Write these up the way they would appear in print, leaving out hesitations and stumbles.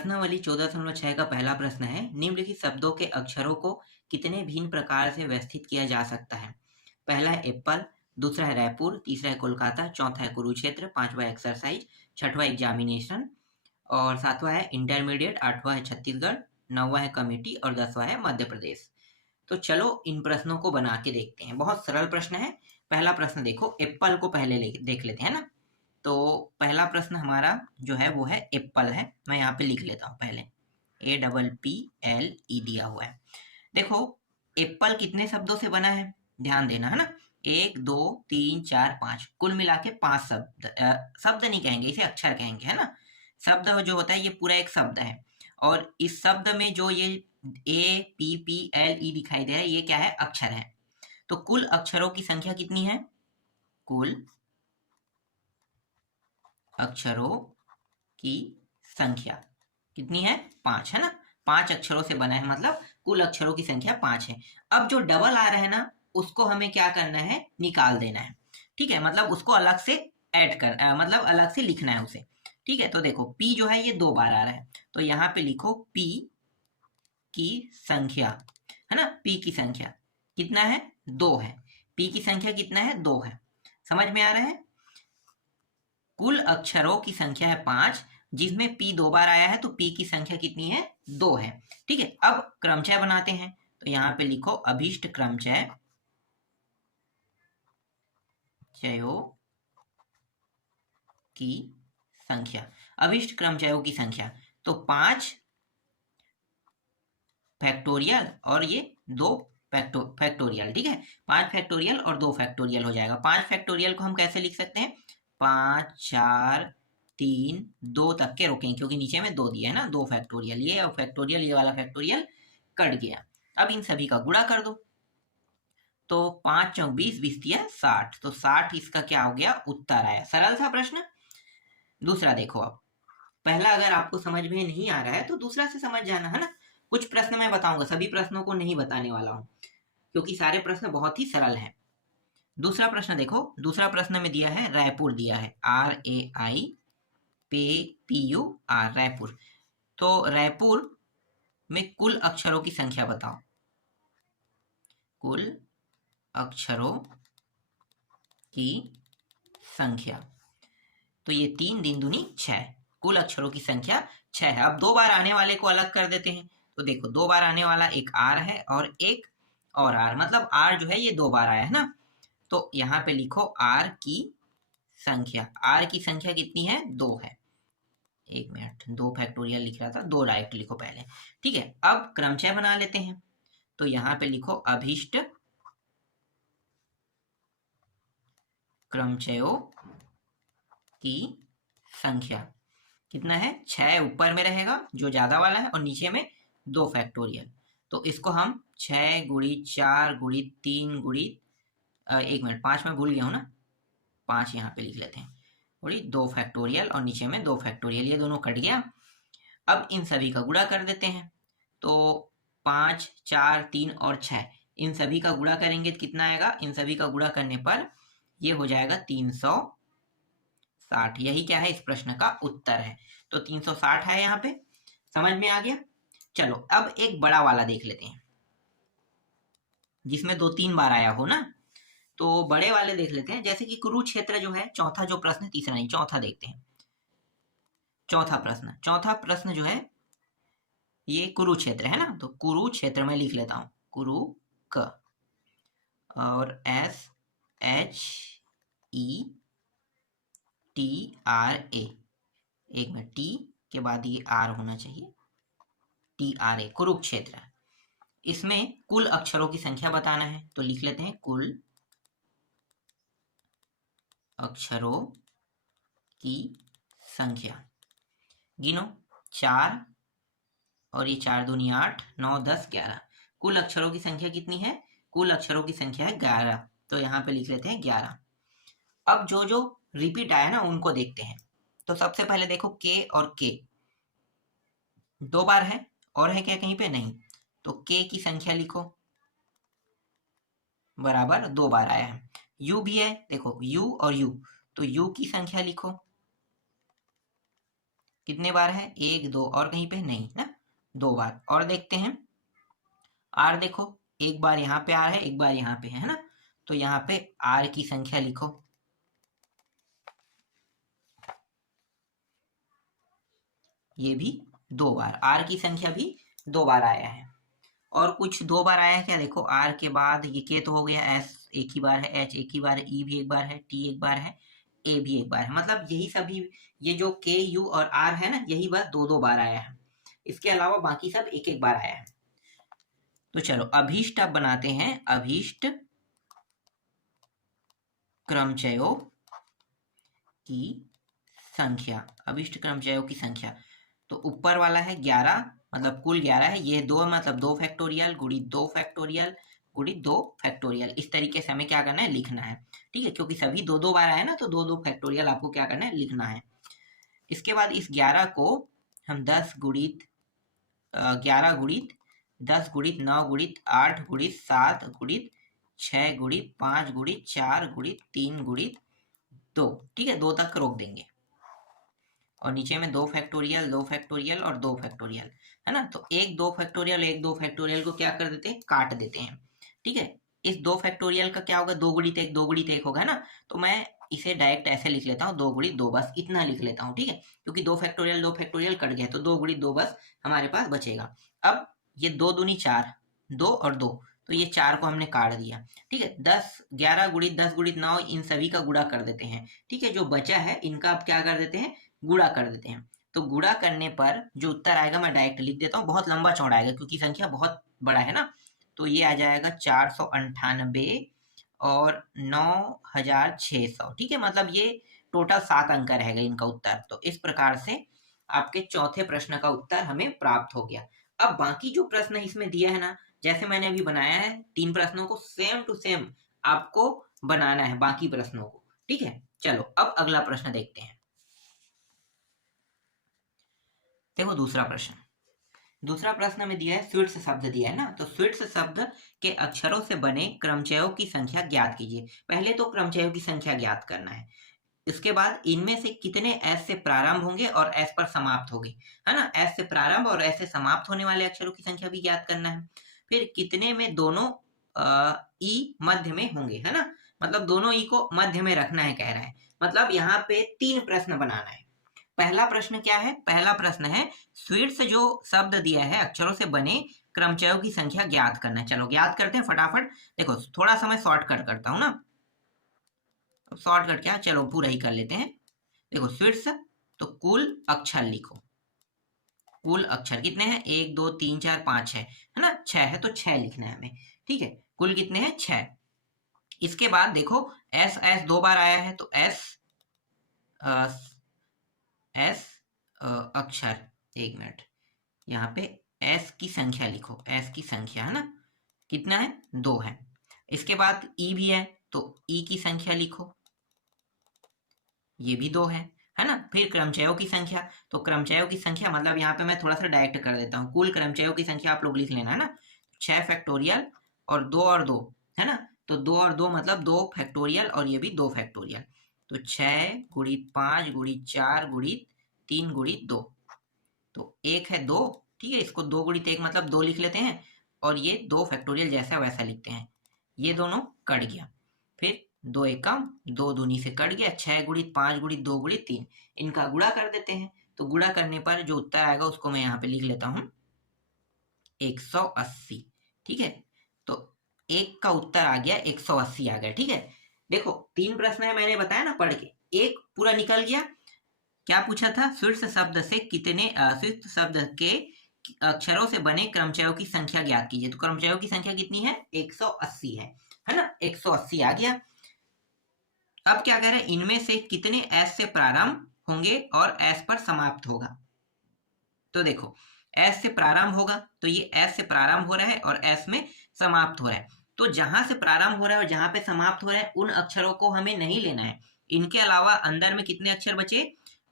प्रश्नावली 14.6 का पहला प्रश्न है, निम्नलिखित शब्दों के अक्षरों को कितने भिन्न प्रकार से व्यवस्थित किया जा सकता है? पहला है एप्पल, दूसरा है रायपुर, तीसरा है कोलकाता, चौथा है कुरुक्षेत्र, पांचवा है एक्सरसाइज, छठवां एग्जामिनेशन और सातवां है इंटरमीडिएट, आठवां है छत्तीसगढ़, नौवां है कमेटी और 10वां है मध्य प्रदेश। तो चलो इन प्रश्नों को बना के देखते हैं। बहुत सरल प्रश्न है। पहला प्रश्न देखो, एप्पल को पहले देख लेते हैं ना। तो पहला प्रश्न हमारा जो है वो है एप्पल है। मैं यहाँ पे लिख लेता हूँ पहले, APPLE दिया हुआ है। देखो एप्पल कितने शब्दों से बना है, ध्यान देना है ना। 1 2 3 4 5 कुल मिला के 5 शब्द। शब्द नहीं कहेंगे, इसे अक्षर कहेंगे, है ना। शब्द जो होता है ये पूरा एक शब्द है और इस शब्द में जो ये APPLE दिखाई दे रहा है ये क्या है, अक्षर है। तो कुल अक्षरों की संख्या कितनी है? कुल अक्षरों की संख्या कितनी है? 5 है ना। 5 अक्षरों से बना है, मतलब कुल अक्षरों की संख्या 5 है। अब जो डबल आ रहा है ना उसको हमें क्या करना है, निकाल देना है। ठीक है, मतलब उसको अलग से मतलब अलग से लिखना है उसे। ठीक है, तो देखो P जो है ये 2 बार आ रहा है, तो यहाँ पे लिखो P की संख्या, है ना। P की संख्या कितना है? 2 है। P की संख्या कितना है? 2 है। समझ में आ रहा है? कुल अक्षरों की संख्या है 5, जिसमें P 2 बार आया है, तो P की संख्या कितनी है? 2 है। ठीक है, अब क्रमचय बनाते हैं। तो यहाँ पे लिखो अभीष्ट क्रमचय चयों की संख्या। अभीष्ट क्रमचयों की संख्या तो 5 फैक्टोरियल और ये 2 फैक्टोरियल। ठीक है, 5 फैक्टोरियल और 2 फैक्टोरियल हो जाएगा। 5 फैक्टोरियल को हम कैसे लिख सकते हैं? 5 4 3 2 तक के रोकें, क्योंकि नीचे में 2 दिया है ना। 2 फैक्टोरियल ये और फैक्टोरियल ये वाला फैक्टोरियल कट गया। अब इन सभी का गुणा कर दो। तो 5 चौक 20, 20 दिया 60, तो 60 इसका क्या हो गया, उत्तर आया। सरल सा प्रश्न। दूसरा देखो, अब पहला अगर आपको समझ में नहीं आ रहा है तो दूसरा से समझ जाना, है ना। कुछ प्रश्न मैं बताऊंगा, सभी प्रश्नों को नहीं बताने वाला हूं, क्योंकि सारे प्रश्न बहुत ही सरल हैं। दूसरा प्रश्न देखो, दूसरा प्रश्न में दिया है रायपुर, दिया है RAIPUR, रायपुर। तो रायपुर में कुल अक्षरों की संख्या बताओ। कुल अक्षरों की संख्या तो ये 3 3 दूनी 6, कुल अक्षरों की संख्या 6 है। अब 2 बार आने वाले को अलग कर देते हैं। तो देखो 2 बार आने वाला एक R है और एक और R, मतलब R जो है ये 2 बार आया है ना। तो यहाँ पे लिखो R की संख्या। R की संख्या कितनी है? 2 है। एक मिनट, 2 फैक्टोरियल लिख रहा था, 2 डायरेक्ट लिखो पहले। ठीक है, अब क्रमचय बना लेते हैं। तो यहाँ पे लिखो अभीष्ट क्रमचयों की संख्या कितना है? 6 ऊपर में रहेगा जो ज्यादा वाला है और नीचे में 2 फैक्टोरियल। तो इसको हम 6 गुड़ी 4 गुड़ी 3 गुड़ी एक मिनट 5 में भूल गया हूँ ना, 5 यहाँ पे लिख लेते हैं, गुड़ी 2 फैक्टोरियल और नीचे में 2 फैक्टोरियल, ये दोनों कट गया। अब इन सभी का गुणा कर देते हैं। तो 5 4 3 और 6, इन सभी का गुणा करेंगे तो कितना आएगा? इन सभी का गुणा करने पर ये हो जाएगा 360। यही क्या है, इस प्रश्न का उत्तर है। तो 360 है यहाँ पे। समझ में आ गया? चलो अब एक बड़ा वाला देख लेते हैं, जिसमें 2 3 बार आया हो ना। तो बड़े वाले देख लेते हैं, जैसे कि कुरुक्षेत्र जो है, चौथा जो प्रश्न, तीसरा नहीं चौथा देखते हैं। चौथा प्रश्न जो है ये कुरुक्षेत्र है ना। तो कुरुक्षेत्र में लिख लेता हूं, कुरु क और SHETRA। एक मिनट, टी के बाद ये आर होना चाहिए, TRA, कुरुक्षेत्र। इसमें कुल अक्षरों की संख्या बताना है, तो लिख लेते हैं कुल अक्षरों की संख्या। गिनो, 4 और ये 4 दूनी 8, 9 10 11। कुल अक्षरों की संख्या कितनी है? कुल अक्षरों की संख्या है 11, तो यहाँ पे लिख लेते हैं 11। अब जो जो रिपीट आया ना उनको देखते हैं। तो सबसे पहले देखो के और के 2 बार है, और है क्या कहीं पे? नहीं। तो के की संख्या लिखो, बराबर 2 बार आया है। यू भी है, देखो यू और यू, तो यू की संख्या लिखो, कितने बार है, 1 2, और कहीं पे नहीं ना, 2 बार। और देखते हैं आर, देखो एक बार यहाँ पे आर है, एक बार यहाँ पे है ना, तो यहाँ पे आर की संख्या लिखो, ये भी 2 बार, आर की संख्या भी 2 बार आया है। और कुछ 2 बार आया है क्या, देखो आर के बाद ये के तो हो गया, एस एक ही बार है, एच एक ही बार है, ई भी एक बार है, टी एक बार है, ए भी एक बार है, मतलब यही सभी, ये जो के यू और आर है ना, यही बस 2 2 बार आया है, इसके अलावा बाकी सब एक एक बार आया है। तो चलो अभीष्ट अब बनाते हैं, अभीष्ट क्रमचयों की संख्या, अभीष्ट क्रमचयों की संख्या। तो ऊपर वाला है 11, मतलब कुल 11 है, ये 2 मतलब 2 फैक्टोरियल गुणित 2 फैक्टोरियल गुणित 2 फैक्टोरियल, इस तरीके से हमें क्या करना है, लिखना है। ठीक है, क्योंकि सभी 2 2 बार आए ना, तो 2 2 फैक्टोरियल आपको क्या करना है, लिखना है। इसके बाद इस 11 को हम 10 गुणित 11 गुणित 10 गुणित 9 गुणित 8 गुणित 7 गुणित 6 गुणित 5 गुणित 4 गुणित 3 गुणित 2, ठीक है, 2 तक रोक देंगे। और नीचे में 2 फैक्टोरियल 2 फैक्टोरियल और 2 फैक्टोरियल है ना, तो 1 2 फैक्टोरियल 1 2 फैक्टोरियल को क्या कर देते हैं, काट देते हैं। ठीक है, इस 2 फैक्टोरियल का क्या होगा, 2 गुणित 1 2 गुणित 1 होगा ना, तो मैं इसे डायरेक्ट ऐसे लिख लेता हूँ, 2 गुणित 2, बस इतना लिख लेता हूँ। ठीक है, क्योंकि 2 फैक्टोरियल कट गया, तो 2 गुणित 2 बस हमारे पास बचेगा। अब ये 2 दूनी 4, 2 और 2, तो ये 4 को हमने काट दिया। ठीक है, 11 गुणित 10 गुणित 9, इन सभी का गुणा कर देते हैं। ठीक है, जो बचा है इनका अब क्या कर देते हैं, गुणा कर देते हैं। तो गुणा करने पर जो उत्तर आएगा, मैं डायरेक्ट लिख देता हूँ, बहुत लंबा चौड़ा आएगा क्योंकि संख्या बहुत बड़ा है ना, तो ये आ जाएगा 498 और 9600। ठीक है, मतलब ये टोटल 7 अंक रहेगा इनका उत्तर। तो इस प्रकार से आपके चौथे प्रश्न का उत्तर हमें प्राप्त हो गया। अब बाकी जो प्रश्न इसमें दिया है ना, जैसे मैंने अभी बनाया है 3 प्रश्नों को, सेम टू सेम आपको बनाना है बाकी प्रश्नों को। ठीक है, चलो अब अगला प्रश्न देखते हैं। देखो दूसरा प्रश्न में दिया है, स्वीट्स शब्द दिया है ना, तो स्वीट्स शब्द के अक्षरों से बने क्रमचयों की संख्या ज्ञात कीजिए। पहले तो क्रमचयों की संख्या ज्ञात करना है, इसके बाद इनमें से कितने एस से प्रारंभ होंगे और एस पर समाप्त होंगे, है ना, एस से प्रारंभ और एस से समाप्त होने वाले अक्षरों की संख्या भी ज्ञात करना है। फिर कितने में दोनों ई मध्य में होंगे, है ना, मतलब दोनों ई को मध्य में रखना है कह रहा है। मतलब यहाँ पे 3 प्रश्न बनाना है। पहला प्रश्न क्या है, पहला प्रश्न है स्वीट्स जो शब्द दिया है अक्षरों से बने क्रमचयों की संख्या ज्ञात करना है। चलो ज्ञात करते हैं फटाफट। देखो थोड़ा सा मैं शॉर्टकट करता हूँ ना, शॉर्टकट क्या, चलो पूरा ही कर लेते हैं। देखो स्वीट्स, तो कुल अक्षर लिखो, कुल अक्षर कितने हैं, 1 2 3 4 5 है ना, 6 है, तो 6 लिखना है हमें। ठीक है, कुल कितने हैं, 6। इसके बाद देखो एस एस 2 बार आया है, तो एस एस अक्षर, एक मिनट, यहाँ पे एस की संख्या लिखो, एस की संख्या है ना, कितना है, 2 है। इसके बाद ई भी है, तो ई की संख्या लिखो, ये भी 2 है ना। फिर क्रमचयों की संख्या, तो क्रमचयों की संख्या मतलब यहाँ पे मैं थोड़ा सा डायरेक्ट कर देता हूँ, कुल क्रमचयों की संख्या आप लोग लिख लेना है ना, 6 फैक्टोरियल और 2 है ना, तो 2 और 2 मतलब 2 फैक्टोरियल और ये भी 2 फैक्टोरियल, तो 6 गुणित 5 गुणित 4 गुणित 3 गुणित 2, तो 1 है 2। ठीक है, इसको 2 गुणित 1 मतलब 2 लिख लेते हैं, और ये 2 फैक्टोरियल जैसा वैसा लिखते हैं, ये दोनों कट गया। फिर 2 एकम 2 दूनी से कट गया, 6 गुणित 5 गुणित 2 गुणित 3, इनका गुणा कर देते हैं। तो गुणा करने पर जो उत्तर आएगा उसको मैं यहाँ पे लिख लेता हूँ 180। ठीक है, तो एक का उत्तर आ गया 180 आ गया। ठीक है, देखो 3 प्रश्न है, मैंने बताया ना पढ़ के, एक पूरा निकल गया। क्या पूछा था, शीर्ष शब्द से कितने शीर्ष शब्द के अक्षरों से बने क्रमचयों की संख्या ज्ञात कीजिए। तो क्रमचयों की संख्या कितनी है, 180 है ना, 180 आ गया। अब क्या कह रहे हैं, इनमें से कितने एस से प्रारंभ होंगे और एस पर समाप्त होगा। तो देखो एस से प्रारंभ होगा, तो ये एस से प्रारंभ हो रहा है और एस में समाप्त हो रहा है, तो जहां से प्रारंभ हो रहा है और जहां पे समाप्त हो रहा है उन अक्षरों को हमें नहीं लेना है। इनके अलावा अंदर में कितने अक्षर बचे,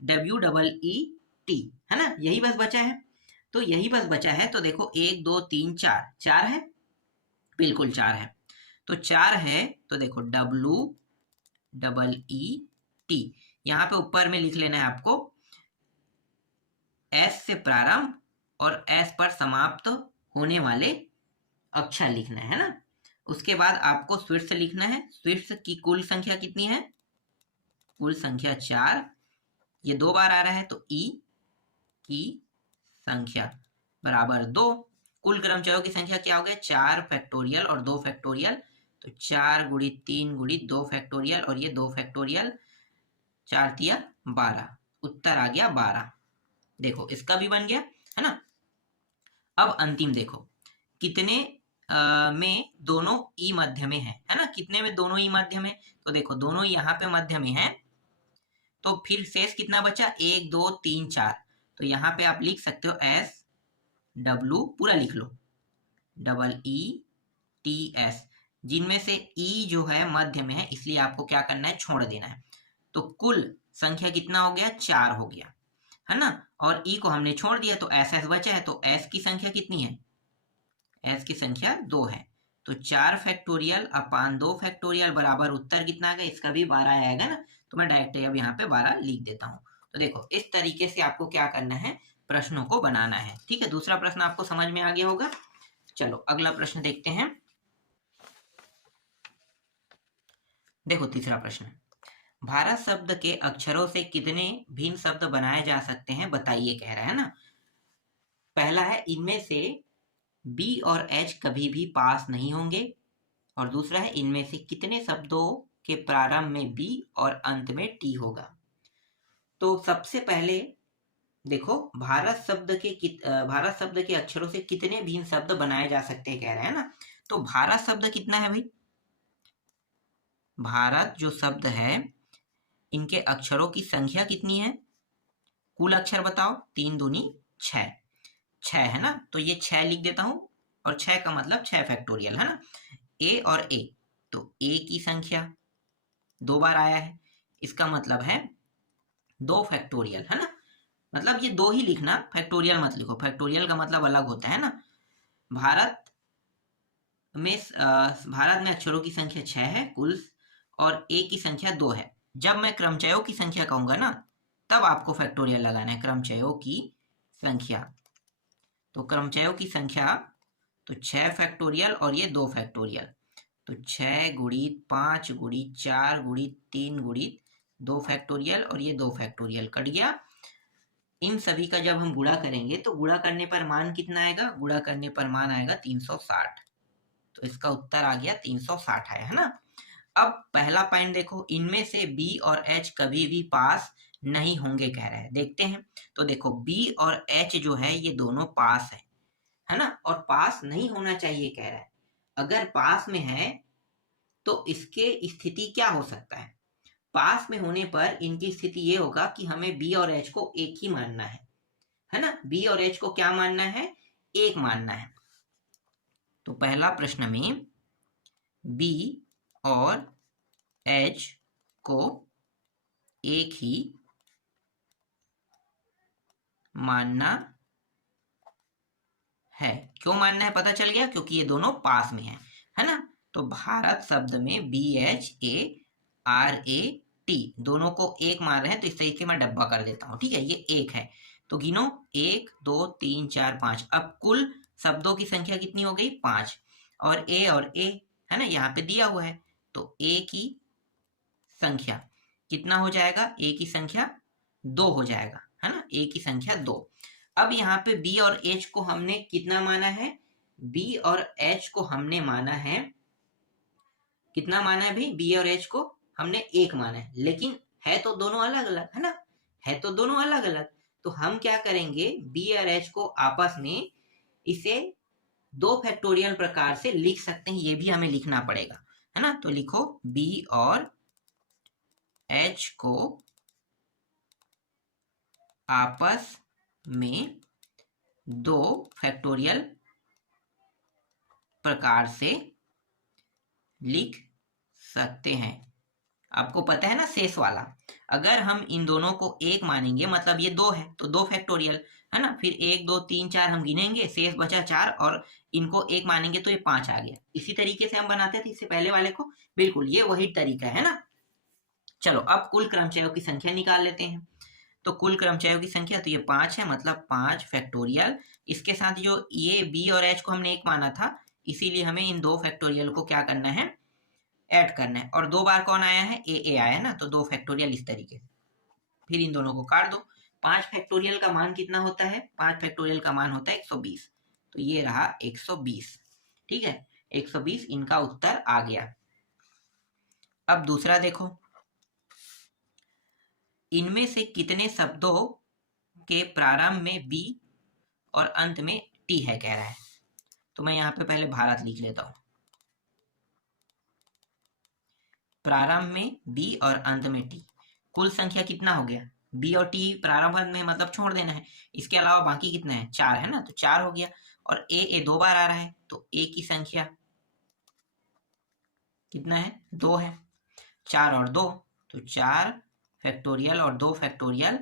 WEET, है ना, यही बस बचा है। तो यही बस बचा है, तो देखो 1 2 3 4, 4 है, बिल्कुल 4 है। तो 4 है, तो देखो WEET, यहाँ पे ऊपर में लिख लेना है आपको से प्रारंभ और एस पर समाप्त होने वाले अक्षर लिखना है ना। उसके बाद आपको शीर्ष लिखना है। शीर्ष की कुल संख्या कितनी है? कुल संख्या 4। ये 2 बार आ रहा है तो ई की संख्या बराबर 2। कुल क्रमचयों की संख्या क्या हो गया? 4 फैक्टोरियल और 2 फैक्टोरियल। तो 4 गुणित 3 गुणित 2 फैक्टोरियल और ये 2 फैक्टोरियल, 4 तिया 12। उत्तर आ गया 12। देखो इसका भी बन गया है ना। अब अंतिम देखो, कितने में दोनों ई मध्य में है ना। कितने में दोनों ई मध्य में? तो देखो दोनों यहाँ पे मध्य में है, तो फिर शेष कितना बचा? 1 2 3 4। तो यहाँ पे आप लिख सकते हो एस डब्ल्यू, पूरा लिख लो, EETS, जिनमें से ई जो है मध्य में है, इसलिए आपको क्या करना है? छोड़ देना है। तो कुल संख्या कितना हो गया? 4 हो गया है ना। और ई को हमने छोड़ दिया तो एस बचा है। तो एस की संख्या कितनी है? एस की संख्या 2 है। तो 4 फैक्टोरियल अपान 2 फैक्टोरियल बराबर उत्तर कितना आ गया? इसका भी 12 आएगा ना। तो मैं डायरेक्ट अब यहाँ पे 12 लिख देता हूँ। तो देखो इस तरीके से आपको क्या करना है? प्रश्नों को बनाना है। ठीक है, दूसरा प्रश्न आपको समझ में आ गया होगा। चलो अगला प्रश्न देखते हैं। देखो तीसरा प्रश्न, भारत शब्द के अक्षरों से कितने भिन्न शब्द बनाए जा सकते हैं बताइए, कह रहा है ना। पहला है इनमें से बी और एच कभी भी पास नहीं होंगे, और दूसरा है इनमें से कितने शब्दों के प्रारंभ में बी और अंत में टी होगा। तो सबसे पहले देखो भारत शब्द के अक्षरों से कितने भिन्न शब्द बनाए जा सकते हैं, कह रहे हैं ना। तो भारत शब्द कितना है भाई? भारत जो शब्द है, इनके अक्षरों की संख्या कितनी है? कुल अक्षर बताओ। 3 दूनी 6, 6 है ना। तो ये 6 लिख देता हूं, और 6 का मतलब 6 फैक्टोरियल है ना। ए और ए, तो ए की संख्या 2 बार आया है, इसका मतलब है 2 फैक्टोरियल है ना। मतलब ये 2 ही लिखना, फैक्टोरियल मत लिखो, फैक्टोरियल का मतलब अलग होता है ना। भारत में अक्षरों की संख्या 6 है कुल, और ए की संख्या 2 है। जब मैं क्रमचयों की संख्या कहूंगा ना, तब आपको फैक्टोरियल लगाना है। क्रमचयों की संख्या, तो क्रमचयों की संख्या तो 6 फैक्टोरियल और ये 2 फैक्टोरियल। तो 6 गुणित 5 गुणित 4 गुणित 3 गुणित 2 फैक्टोरियल, और ये 2 फैक्टोरियल कट गया। इन सभी का जब हम गुणा करेंगे तो गुणा करने पर मान कितना आएगा? गुणा करने पर मान आएगा 360। तो इसका उत्तर आ गया 360 आया है ना। अब पहला पॉइंट देखो, इनमें से बी और एच कभी भी पास नहीं होंगे कह रहा है। देखते हैं। तो देखो बी और एच जो है ये दोनों पास है ना, और पास नहीं होना चाहिए कह रहा है। अगर पास में है तो इसके स्थिति क्या हो सकता है? पास में होने पर इनकी स्थिति ये होगा कि हमें बी और एच को एक ही मानना है ना। बी और एच को क्या मानना है? एक मानना है। तो पहला प्रश्न में बी और एच को एक ही मानना है। क्यों मानना है पता चल गया, क्योंकि ये दोनों पास में है ना। तो भारत शब्द में BHARAT दोनों को एक मान रहे हैं, तो इस तरीके मैं डब्बा कर देता हूं। ठीक है, ये एक है। तो गिनो 1 2 3 4 5। अब कुल शब्दों की संख्या कितनी हो गई? 5। और ए है ना, यहाँ पे दिया हुआ है। तो ए की संख्या कितना हो जाएगा? ए की संख्या 2 हो जाएगा है ना। ए की संख्या 2। अब यहाँ पे बी और एच को हमने कितना माना है? बी और एच को हमने माना है, कितना माना है भाई? बी और एच को हमने एक माना है, लेकिन है तो दोनों अलग अलग है ना। है तो दोनों अलग अलग। तो हम क्या करेंगे? बी और एच को आपस में इसे 2 फैक्टोरियल प्रकार से लिख सकते हैं, ये भी हमें लिखना पड़ेगा है ना। तो लिखो बी और एच को आपस में 2 फैक्टोरियल प्रकार से लिख सकते हैं। आपको पता है ना शेष वाला, अगर हम इन दोनों को एक मानेंगे मतलब ये 2 है, तो 2 फैक्टोरियल है ना। फिर 1 2 3 4 हम गिनेंगे, शेष बचा 4, और इनको एक मानेंगे तो ये 5 आ गया। इसी तरीके से हम बनाते थे इससे पहले वाले को। बिल्कुल ये वही तरीका है ना। चलो अब कुल क्रमचयों की संख्या निकाल लेते हैं। तो कुल क्रमचयों की संख्या तो ये 5 है, मतलब 5 फैक्टोरियल। इसके साथ जो ये बी और एच को हमने 1 माना था, इसीलिए हमें इन 2 फैक्टोरियल को क्या करना है, ऐड करना है। और 2 बार कौन आया है, ए आया है ना, तो 2 फैक्टोरियल इस तरीके से। फिर इन दोनों को काट दो। 5 फैक्टोरियल का मान कितना होता है, 5 फैक्टोरियल का मान होता है 120। तो ये रहा 120, ठीक है, 120 इनका उत्तर आ गया। अब दूसरा देखो, इनमें से कितने शब्दों के प्रारंभ में बी और अंत में टी है, कह रहा है। तो मैं यहाँ पे पहले भारत लिख लेता हूं। प्रारंभ में बी और अंत में टी, कुल संख्या कितना हो गया, बी और टी प्रारंभ में मतलब छोड़ देना है। इसके अलावा बाकी कितना है, 4 है ना, तो 4 हो गया। और ए 2 बार आ रहा है, तो ए की संख्या कितना है, 2 है। 4 और 2, तो 4 फैक्टोरियल और 2 फैक्टोरियल,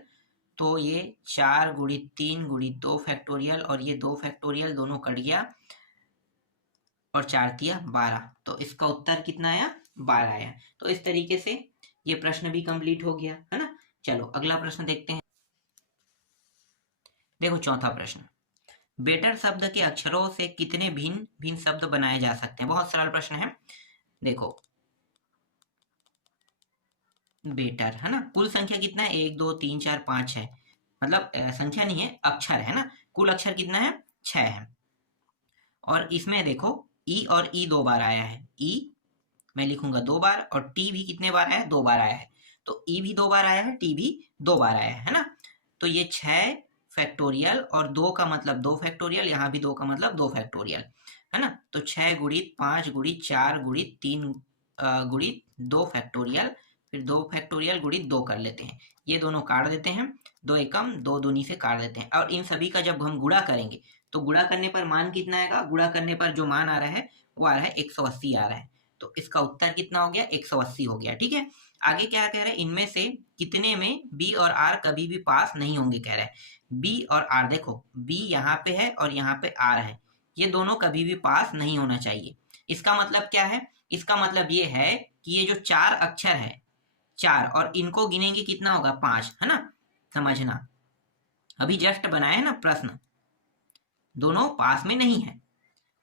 तो ये 4 गुणित 3 गुणित 2 फैक्टोरियल, और ये 2 फैक्टोरियल दोनों कट गया, और 4 तिया 12। तो इसका उत्तर कितना आया, 12 आया। तो इस तरीके से ये प्रश्न भी कंप्लीट हो गया है ना। चलो अगला प्रश्न देखते हैं। देखो चौथा प्रश्न, बेटर शब्द के अक्षरों से कितने भिन्न भिन्न शब्द बनाए जा सकते हैं। बहुत सरल प्रश्न है। देखो बेटर है ना, कुल संख्या कितना है, 1 2 3 4 5 है, मतलब संख्या नहीं है, अक्षर है ना। कुल अक्षर कितना है, 6 है। और इसमें देखो ई और ई 2 बार आया है, ई मैं लिखूंगा 2 बार, और टी भी कितने बार आया है, 2 बार आया है। तो ई भी 2 बार आया है, टी भी 2 बार आया है ना। तो ये 6 फैक्टोरियल और 2 का मतलब 2 फैक्टोरियल, यहाँ भी 2 का मतलब 2 फैक्टोरियल है ना। तो 6 गुणित 5 गुणित 4 गुणित 3 गुणित 2 फैक्टोरियल, फिर 2 फैक्टोरियल गुणित 2 कर लेते हैं। ये दोनों काट देते हैं, 2 एकम 2 दूनी से काट देते हैं। और इन सभी का जब हम गुणा करेंगे, तो गुणा करने पर मान कितना आएगा, गुणा करने पर जो मान आ रहा है वो आ रहा है 180 आ रहा है। तो इसका उत्तर कितना हो गया, 180 हो गया, ठीक है। आगे क्या कह रहा है, इनमें से कितने में बी और आर कभी भी पास नहीं होंगे, कह रहा है। बी और आर, देखो बी यहाँ पे है और यहाँ पे आर है, ये दोनों कभी भी पास नहीं होना चाहिए। इसका मतलब क्या है, इसका मतलब ये है कि ये जो 4 अक्षर है, 4, और इनको गिनेंगे कितना होगा, 5 है ना। समझना, अभी जस्ट बनाया है ना प्रश्न, दोनों पास में नहीं है।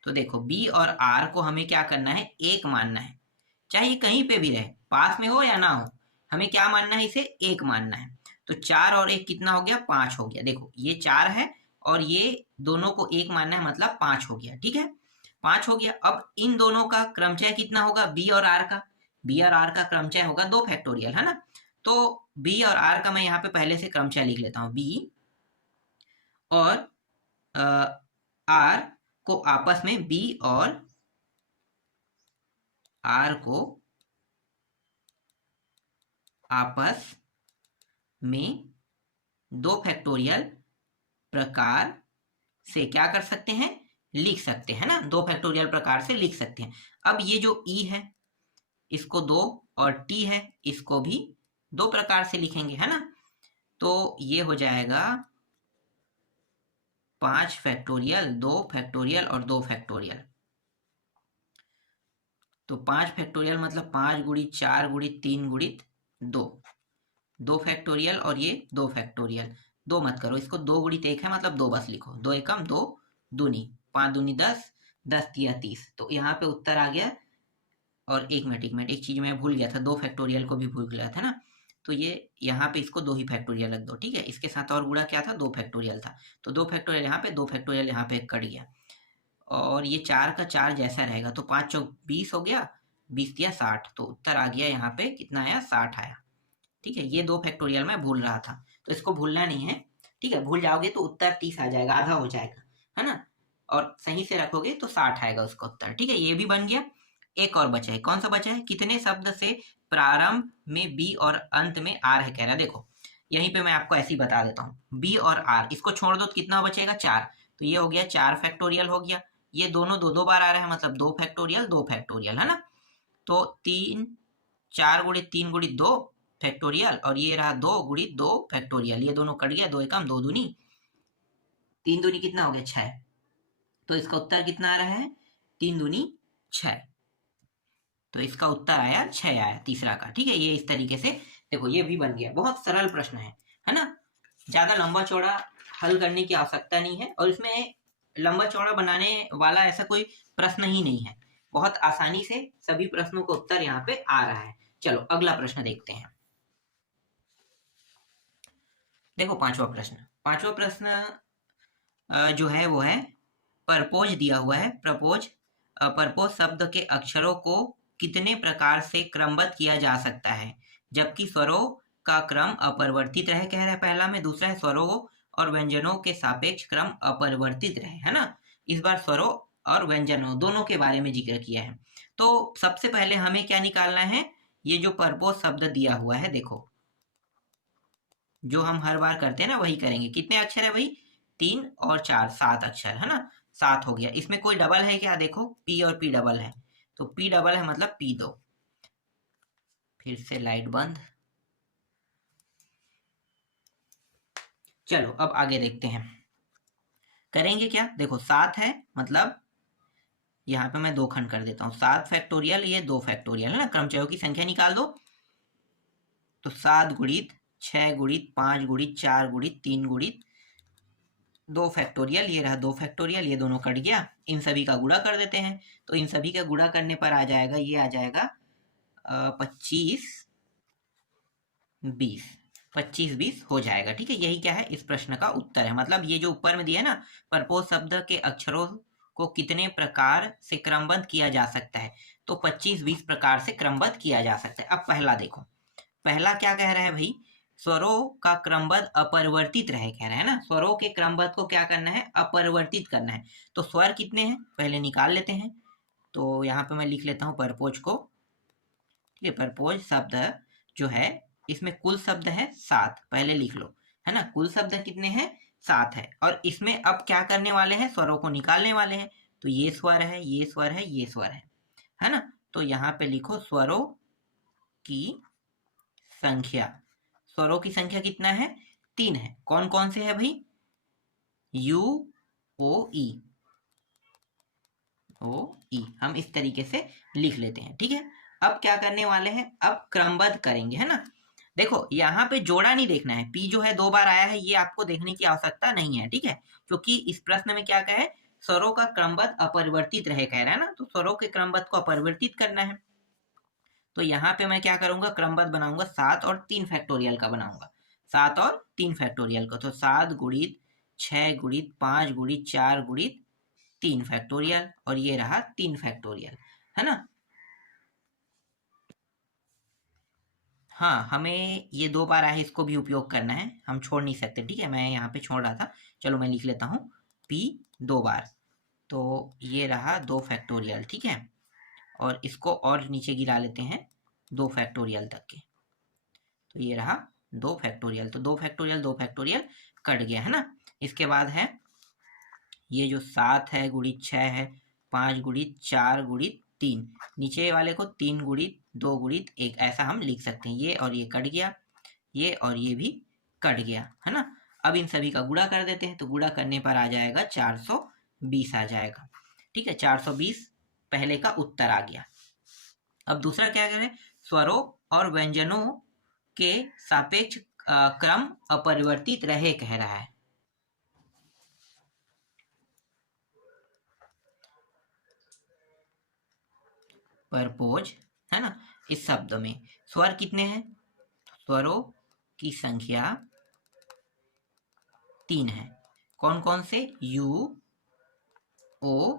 तो देखो बी और आर को हमें क्या करना है, 1 मानना है, चाहे कहीं पे भी रहे, पास में हो या ना हो, हमें क्या मानना है, इसे 1 मानना है। तो 4 और 1 कितना हो गया, 5 हो गया। देखो ये 4 है और ये दोनों को 1 मानना है, मतलब 5 हो गया, ठीक है, 5 हो गया। अब इन दोनों का क्रमचय कितना होगा, बी और आर का, बी और आर का क्रमचय होगा 2 फैक्टोरियल है ना। तो बी और आर का मैं यहाँ पे पहले से क्रमचय लिख लेता हूँ, बी और आर को आपस में, बी और आर को आपस में 2 फैक्टोरियल प्रकार से क्या कर सकते हैं, लिख सकते हैं ना, 2 फैक्टोरियल प्रकार से लिख सकते हैं। अब ये जो ई है इसको 2, और टी है इसको भी 2 प्रकार से लिखेंगे है ना। तो ये हो जाएगा 5 फैक्टोरियल, 2 फैक्टोरियल और 2 फैक्टोरियल। तो 5 फैक्टोरियल मतलब 5 गुणित 4 गुणित 3 गुणित 2, 2 फैक्टोरियल, और ये 2 फैक्टोरियल। 2 मत करो, इसको 2 गुणित 1 है मतलब 2 बस लिखो, 2 एकम 2 दूनी, 5 दूनी 10, 10 तिया 30। तो यहाँ पे उत्तर आ गया। और एक मिनट एक चीज मैं भूल गया था, 2 फैक्टोरियल को भी भूल गया था ना। तो ये यहाँ पे इसको 2 ही फैक्टोरियल रख दो, ठीक है। इसके साथ और गुणा क्या था, 2 फैक्टोरियल था, तो 2 फैक्टोरियल यहाँ पे, 2 फैक्टोरियल यहाँ पे कट गया। और ये 4 का 4 जैसा रहेगा, तो 5 चौक 20 हो गया, 20 दिया 60। तो उत्तर आ गया यहाँ पे कितना आया, 60 आया, ठीक है। ये 2 फैक्टोरियल मैं भूल रहा था, तो इसको भूलना नहीं है, ठीक है। भूल जाओगे तो उत्तर 30 आ जाएगा, आधा हो जाएगा है ना। और सही से रखोगे तो 60 आएगा उसका उत्तर, ठीक है। ये भी बन गया। एक और बचा है, कौन सा बचा है, कितने शब्द से प्रारंभ में बी और अंत में आर है, कह रहा है। देखो यहीं पे मैं आपको ऐसे ही बता देता हूँ, बी और आर, इसको छोड़ दो तो कितना बचेगा, 4। तो ये हो गया 4 फैक्टोरियल हो गया। ये दोनों 2 बार आ रहे हैं, मतलब 2 फैक्टोरियल 2 फैक्टोरियल है ना। तो 3 4 गुणित 3 गुणित 2 फैक्टोरियल, और ये रहा 2 गुणित 2 फैक्टोरियल, ये दोनों कट गया, 2 एकम 2 दूनी, 3 दूनी कितना हो गया, 6। तो इसका उत्तर कितना आ रहा है, 3 दूनी 6। तो इसका उत्तर आया 6 आया तीसरा का, ठीक है। ये इस तरीके से देखो, ये भी बन गया, बहुत सरल प्रश्न है ना। ज्यादा लंबा चौड़ा हल करने की आवश्यकता नहीं है और इसमें लंबा चौड़ा बनाने वाला ऐसा कोई प्रश्न ही नहीं है। बहुत आसानी से सभी प्रश्नों का उत्तर यहाँ पे आ रहा है। चलो अगला प्रश्न देखते हैं। देखो पांचवा प्रश्न जो है वो है परपोज दिया हुआ है। परपोज शब्द के अक्षरों को कितने प्रकार से क्रमबद्ध किया जा सकता है जबकि स्वरों का क्रम अपरिवर्तित रहे, कह रहा है पहला में। दूसरा है स्वरों और व्यंजनों के सापेक्ष क्रम अपरिवर्तित रहे, है ना। इस बार स्वरों और व्यंजनों दोनों के बारे में जिक्र किया है। तो सबसे पहले हमें क्या निकालना है, ये जो परपोज शब्द दिया हुआ है, देखो जो हम हर बार करते हैं ना वही करेंगे। कितने अक्षर है भाई, 3 और 4, 7 अक्षर, है ना। 7 हो गया। इसमें कोई डबल है क्या, देखो पी और पी डबल है, तो पी डबल है मतलब पी दो। फिर से लाइट बंद। चलो अब आगे देखते हैं करेंगे क्या। देखो 7 है मतलब यहाँ पे मैं 2 खंड कर देता हूँ, 7 फैक्टोरियल, ये 2 फैक्टोरियल, है ना। क्रमचयों की संख्या निकाल दो, तो 7 गुणित 6 गुणित 5 गुणित 4 गुणित 3 गुणित 2 फैक्टोरियल, ये रहा 2 फैक्टोरियल, ये दोनों कट गया। इन सभी का गुणा कर देते हैं, तो इन सभी का गुणा करने पर आ जाएगा, ये आ जाएगा 25 20, 25 20 हो जाएगा। ठीक है, यही क्या है इस प्रश्न का उत्तर है। मतलब ये जो ऊपर में दिया है ना, परपोज शब्द के अक्षरों को कितने प्रकार से क्रमबद्ध किया जा सकता है, तो 25 20 प्रकार से क्रमबद्ध किया जा सकता है। अब पहला देखो, पहला क्या कह रहा है भाई, स्वरों का क्रमबद्ध अपरिवर्तित रहे, कह रहा है ना। स्वरों के क्रमबद्ध को क्या करना है, अपरिवर्तित करना है। तो स्वर कितने हैं पहले निकाल लेते हैं। तो यहाँ पे मैं लिख लेता हूँ परपोज को। ठीक है, परपोज शब्द जो है इसमें कुल शब्द है 7, पहले लिख लो, है ना। कुल शब्द कितने हैं, 7 है। और इसमें अब क्या करने वाले हैं, स्वरों को निकालने वाले हैं। तो ये स्वर है, ये स्वर है, ये स्वर है ना। तो यहाँ पे लिखो स्वरों की संख्या। स्वरों की संख्या कितना है, 3 है। कौन कौन से है भाई, यू ओ ई, हम इस तरीके से लिख लेते हैं। ठीक है, अब क्या करने वाले हैं, अब क्रमबद्ध करेंगे, है ना। देखो यहाँ पे जोड़ा नहीं देखना है, पी जो है 2 बार आया है ये आपको देखने की आवश्यकता नहीं है। ठीक है, क्योंकि इस प्रश्न में क्या कहे, स्वरों का क्रमबद्ध अपरिवर्तित रहे, कह रहा है ना। तो स्वरों के क्रमबद्ध को अपरिवर्तित करना है। तो यहाँ पे मैं क्या करूंगा, क्रमबद्ध बनाऊंगा 7 और 3 फैक्टोरियल का बनाऊंगा, 7 और 3 फैक्टोरियल का। तो 7 गुणित 6 गुणित 5 गुणित 4 गुणित 3 फैक्टोरियल, और ये रहा 3 फैक्टोरियल, है ना। हाँ, हमें ये 2 बार आया है, इसको भी उपयोग करना है, हम छोड़ नहीं सकते। ठीक है, मैं यहाँ पे छोड़ रहा था, चलो मैं लिख लेता हूँ p 2 बार। तो ये रहा 2 फैक्टोरियल, ठीक है। और इसको और नीचे गिरा लेते हैं 2 फैक्टोरियल तक के। तो ये रहा 2 फैक्टोरियल, तो 2 फैक्टोरियल 2 फैक्टोरियल कट गया, है ना। इसके बाद है ये जो 7 है गुणित 6 है, 5 गुणित 4 गुणित 3, नीचे वाले को 3 गुणित 2 गुणित 1, ऐसा हम लिख सकते हैं। ये और ये कट गया, ये और ये भी कट गया, है ना। अब इन सभी का गुणा कर देते हैं, तो गुणा करने पर आ जाएगा 420 आ जाएगा। ठीक है, 420 पहले का उत्तर आ गया। अब दूसरा क्या करें, स्वरों और व्यंजनों के सापेक्ष क्रम अपरिवर्तित रहे, कह रहा है। परपोज, है ना। इस शब्द में स्वर कितने हैं, स्वरों की संख्या 3 है। कौन कौन से, यू ओ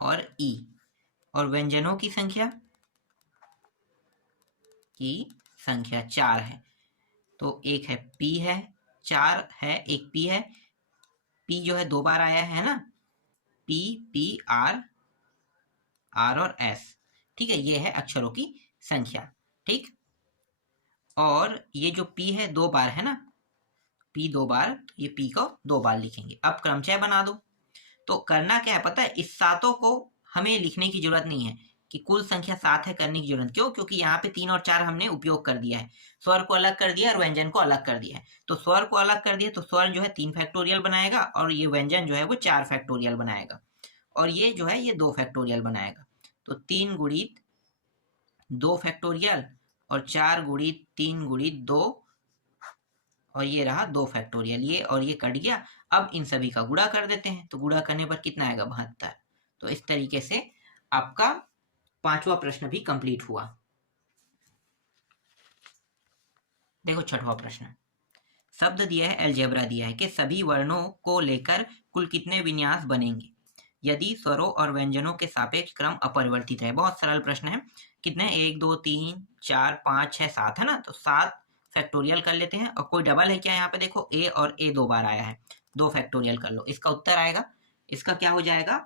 और ई। और व्यंजनों की संख्या 4 है। तो एक है पी है, 4 है, एक पी है। पी जो है 2 बार आया है ना, पी पी आर, आर और एस। ठीक है, ये है अक्षरों की संख्या। ठीक, और ये जो पी है 2 बार है ना, पी 2 बार, तो ये पी को 2 बार लिखेंगे। अब क्रमचय बना दो। तो करना क्या है पता है, इस सातों को हमें लिखने की जरूरत नहीं है कि कुल संख्या 7 है, करने की जरूरत। क्यों, क्योंकि यहाँ पे 3 और 4 हमने उपयोग कर दिया है, स्वर को अलग कर दिया और व्यंजन को अलग कर दिया है। तो स्वर को अलग कर दिया तो स्वर जो है 3 फैक्टोरियल बनाएगा, और ये व्यंजन जो है वो 4 फैक्टोरियल बनाएगा, और ये जो है ये 2 फैक्टोरियल बनाएगा। तो 3 गुणित 2 फैक्टोरियल और 4 गुणित 3 गुणित 2, और ये रहा 2 फैक्टोरियल, ये और ये कट गया। अब इन सभी का गुणा कर देते हैं, तो गुणा करने पर कितना आएगा 72। तो इस तरीके से आपका 5वां प्रश्न भी कंप्लीट हुआ। देखो 6वां प्रश्न, शब्द दिया है, अलजेब्रा दिया है कि सभी वर्णों को लेकर कुल कितने विन्यास बनेंगे यदि स्वरों और व्यंजनों के सापेक्ष क्रम अपरिवर्तित है। बहुत सरल प्रश्न है। कितने, 1 2 3 4 5 6 7 है ना, तो 7 फैक्टोरियल कर लेते हैं। और कोई डबल है क्या, यहाँ पे देखो ए और ए 2 बार आया है, 2 फैक्टोरियल कर लो। इसका उत्तर आएगा, इसका क्या हो जाएगा,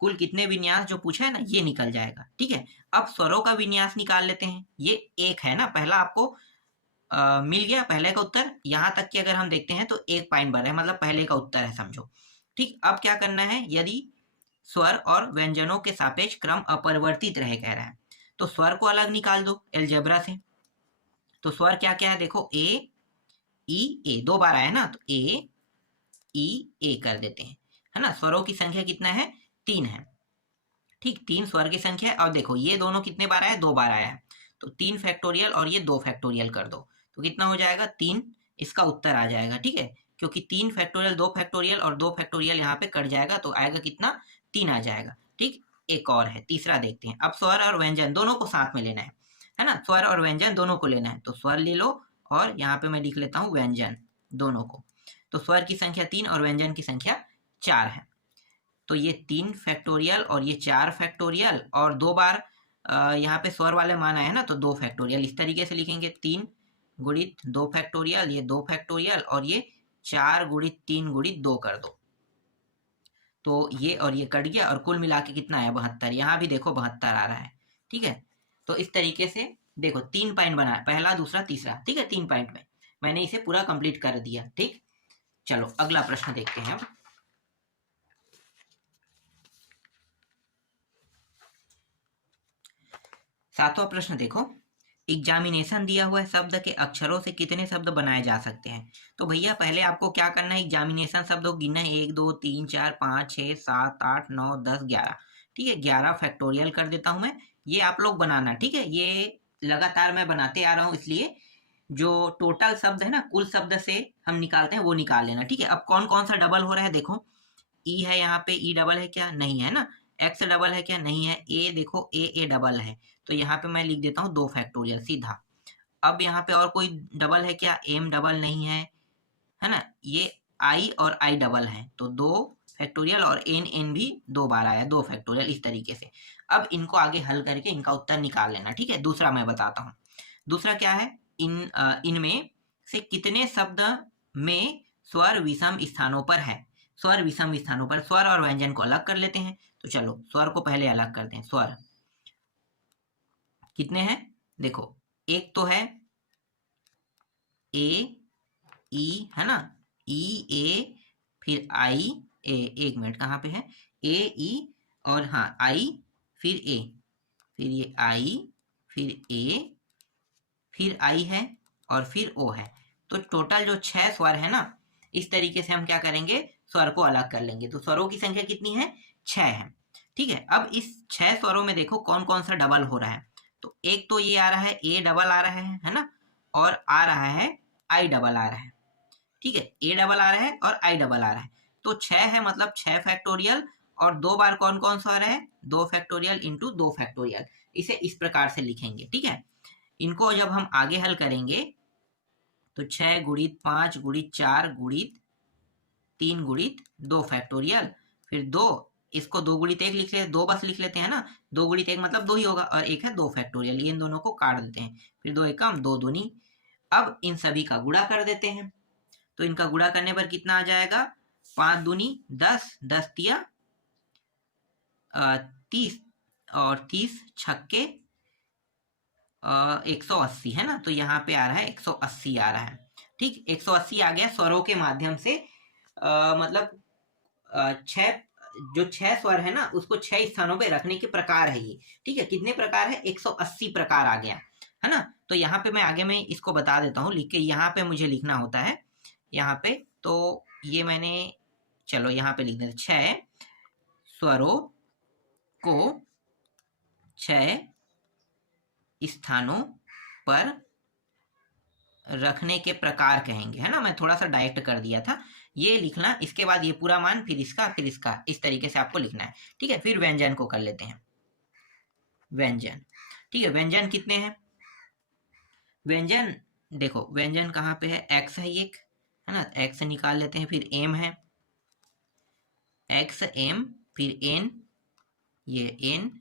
कुल कितने विन्यास जो पूछा है ना ये निकल जाएगा। ठीक है, अब स्वरों का विन्यास निकाल लेते हैं। ये एक है ना, पहला आपको मिल गया, पहले का उत्तर। यहाँ तक कि अगर हम देखते हैं तो 1 पॉइंट बढ़ है, मतलब पहले का उत्तर है समझो। ठीक, अब क्या करना है, यदि स्वर और व्यंजनों के सापेक्ष क्रम अपरिवर्तित रहे कह रहा है, तो स्वर को अलग निकाल दो अलजेब्रा से। तो स्वर क्या क्या है देखो, ए ई ए 2 बार आया ना, तो ए ई ए कर देते हैं, है ना। स्वरों की संख्या कितना है, 3 है। ठीक, 3 स्वर की संख्या है। और देखो ये दोनों कितने बार आया, 2 बार आया है, तो 3 फैक्टोरियल और ये 2 फैक्टोरियल कर दो, तो कितना हो जाएगा 3। इसका उत्तर आ जाएगा। ठीक है, क्योंकि 3 फैक्टोरियल 2 फैक्टोरियल और 2 फैक्टोरियल यहाँ पे कट जाएगा, तो आएगा कितना, 3 आ जाएगा। ठीक, एक और है, तीसरा देखते हैं। अब स्वर और व्यंजन दोनों को साथ में लेना है ना, स्वर और व्यंजन दोनों को लेना है। तो स्वर ले लो और यहाँ पे मैं लिख लेता हूँ व्यंजन दोनों को। तो स्वर की संख्या 3 और व्यंजन की संख्या 4 है। तो ये 3 फैक्टोरियल और ये 4 फैक्टोरियल, और 2 बार यहाँ पे स्वर वाले मान आए ना, तो 2 फैक्टोरियल। इस तरीके से लिखेंगे, 3 गुणित 2 फैक्टोरियल, ये 2 फैक्टोरियल, और ये 4 गुणित 3 गुणित 2 कर दो, तो ये और ये कट गया, और कुल मिला के कितना आया 72। यहाँ भी देखो 72 आ रहा है। ठीक है, तो इस तरीके से देखो 3 पॉइंट बना, पहला दूसरा तीसरा। ठीक है, 3 पॉइंट में मैंने इसे पूरा कंप्लीट कर दिया। ठीक, चलो अगला प्रश्न देखते हैं अब। 7वां प्रश्न देखो, एग्जामिनेशन दिया हुआ है, शब्द के अक्षरों से कितने शब्द बनाए जा सकते हैं। तो भैया पहले आपको क्या करना है, एग्जामिनेशन शब्दों गिनना है, 1 2 3 4 5 6 7 8 9 10 11। ठीक है, 11 फैक्टोरियल कर देता हूं मैं, ये आप लोग बनाना। ठीक है, ये लगातार मैं बनाते आ रहा हूँ, इसलिए जो टोटल शब्द है ना, कुल शब्द से हम निकालते हैं वो निकाल लेना। ठीक है, अब कौन कौन सा डबल हो रहा है देखो, ई है, यहाँ पे ई डबल है क्या, नहीं है ना। एक्स डबल है क्या, नहीं है। ए देखो ए डबल है, तो यहाँ पे मैं लिख देता हूँ 2 फैक्टोरियल सीधा। अब यहाँ पे और कोई डबल है क्या, एम डबल नहीं है ना। ये आई और आई डबल है, तो 2 फैक्टोरियल, और एन एन भी 2 बार आया, 2 फैक्टोरियल। इस तरीके से अब इनको आगे हल करके इनका उत्तर निकाल लेना। ठीक है, दूसरा मैं बताता हूँ। दूसरा क्या है, इनमें से कितने शब्द में स्वर विषम स्थानों पर है। स्वर विषम स्थानों पर, स्वर और व्यंजन को अलग कर लेते हैं। तो चलो स्वर को पहले अलग करते हैं। स्वर कितने हैं देखो, एक तो है ए ई, है ना, ई ए, फिर आई ए, 1 मिनट कहाँ पे है, ए ई, और हाँ आई, फिर ए, फिर ये आई, फिर ए, फिर आई है, और फिर ओ है। तो टोटल जो 6 स्वर है ना, इस तरीके से हम क्या करेंगे, स्वर को अलग कर लेंगे। तो स्वरों की संख्या कितनी है, 6 है। ठीक है, अब इस 6 स्वरों में देखो कौन कौन सा डबल हो रहा है। तो एक तो ये आ रहा है, ए डबल आ रहा है ना, और आ रहा है आई डबल आ रहा है। ठीक है, ए डबल आ रहा है और आई डबल आ रहा है। तो 6 है, मतलब 6 फैक्टोरियल, और 2 बार कौन कौन सा आ रहा है, 2 फैक्टोरियल इंटू 2 फैक्टोरियल। इसे इस प्रकार से लिखेंगे। ठीक है, इनको जब हम आगे हल करेंगे, तो 6 गुणित 5 गुणित 4 गुणित 3 गुणित 2 फैक्टोरियल, फिर 2, इसको 2 गुणित 1 लिख लेते, 2 बस लिख लेते हैं ना, 2 गुणित 1 मतलब 2 ही होगा, और एक है 2 फैक्टोरियल, इन दोनों को काट देते हैं, फिर 2 एकम 2 दूनी। अब इन सभी का गुणा कर देते हैं, तो इनका गुणा करने पर कितना आ जाएगा, 5 दूनी 10, 10 तिया 30, और 30 छक्के 180, है ना। तो यहाँ पे आ रहा है 180 आ रहा है। ठीक, 180 आ गया स्वरों के माध्यम से, मतलब 6, जो 6 स्वर है ना उसको 6 स्थानों पे रखने के प्रकार है ये। ठीक है, कितने प्रकार है, 180 प्रकार आ गया, है ना। तो यहाँ पे मैं आगे में इसको बता देता हूँ, लिख के यहाँ पे मुझे लिखना होता है यहाँ पे। तो ये मैंने, चलो यहाँ पे लिख देते, 6 स्वरों को 6 स्थानों पर रखने के प्रकार कहेंगे, है ना। मैं थोड़ा सा डायरेक्ट कर दिया था, ये लिखना, इसके बाद ये पूरा मान, फिर इसका, इस तरीके से आपको लिखना है, ठीक है। फिर व्यंजन को कर लेते हैं, व्यंजन, ठीक है। व्यंजन कितने हैं? व्यंजन देखो, व्यंजन कहाँ पे है, एक्स है एक, है ना, एक्स निकाल लेते हैं। फिर एम है, एक्स एम, फिर एन, ये एन,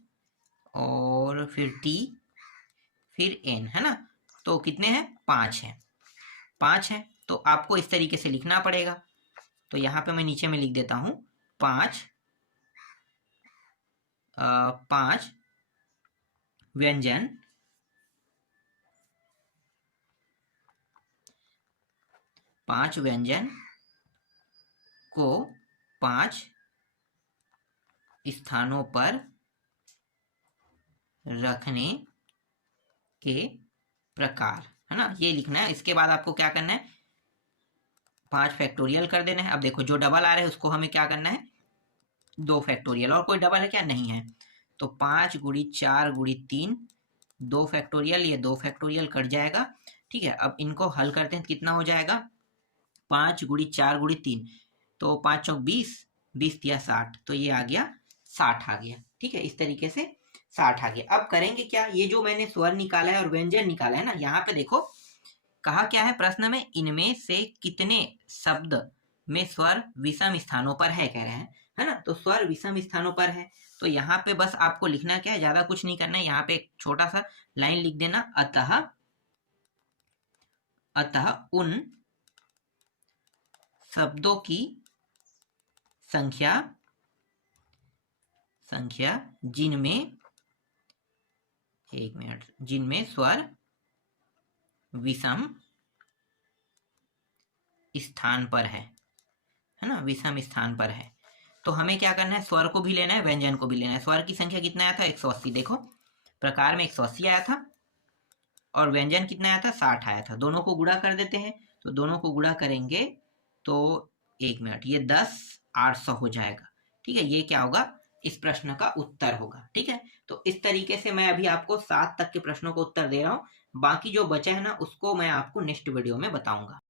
और फिर टी, फिर एन, है ना। तो कितने हैं? 5 हैं, 5 हैं। तो आपको इस तरीके से लिखना पड़ेगा। तो यहाँ पे मैं नीचे में लिख देता हूँ 5 व्यंजन, 5 व्यंजन को 5 स्थानों पर रखने के प्रकार, है ना, ये लिखना है। इसके बाद आपको क्या करना है, 5 फैक्टोरियल कर देना है। अब देखो जो डबल आ रहा है उसको हमें क्या करना है, 2 फैक्टोरियल। और कोई डबल है क्या? नहीं है। तो 5 गुड़ी 4 गुड़ी 3, 2 फैक्टोरियल, ये 2 फैक्टोरियल कट जाएगा, ठीक है। अब इनको हल करते हैं, कितना हो जाएगा, 5 गुड़ी 4 गुड़ी 3, तो 5 चौक 20, 20 या 60, तो ये आ गया 60 आ गया, ठीक है। इस तरीके से 60 आ गया। अब करेंगे क्या, ये जो मैंने स्वर निकाला है और व्यंजन निकाला है ना, यहाँ पे देखो कहा क्या है प्रश्न में, इनमें से कितने शब्द में स्वर विषम स्थानों पर है, कह रहे हैं, है ना। तो स्वर विषम स्थानों पर है, तो यहाँ पे बस आपको लिखना क्या है, ज्यादा कुछ नहीं करना है। यहाँ पे एक छोटा सा लाइन लिख देना, अतः उन शब्दों की संख्या जिनमें, एक मिनट, जिनमें स्वर विषम स्थान पर है ना, विषम स्थान पर है। तो हमें क्या करना है, स्वर को भी लेना है, व्यंजन को भी लेना है। स्वर की संख्या कितना आया था, 180, देखो प्रकार में 180 आया था, और व्यंजन कितना आया था, 60 आया था। दोनों को गुणा कर देते हैं, तो दोनों को गुणा करेंगे तो, एक मिनट, ये 10 800 हो जाएगा, ठीक है। ये क्या होगा, इस प्रश्न का उत्तर होगा, ठीक है। तो इस तरीके से मैं अभी आपको 7 तक के प्रश्नों को उत्तर दे रहा हूँ। बाकी जो बचा है ना, उसको मैं आपको नेक्स्ट वीडियो में बताऊंगा।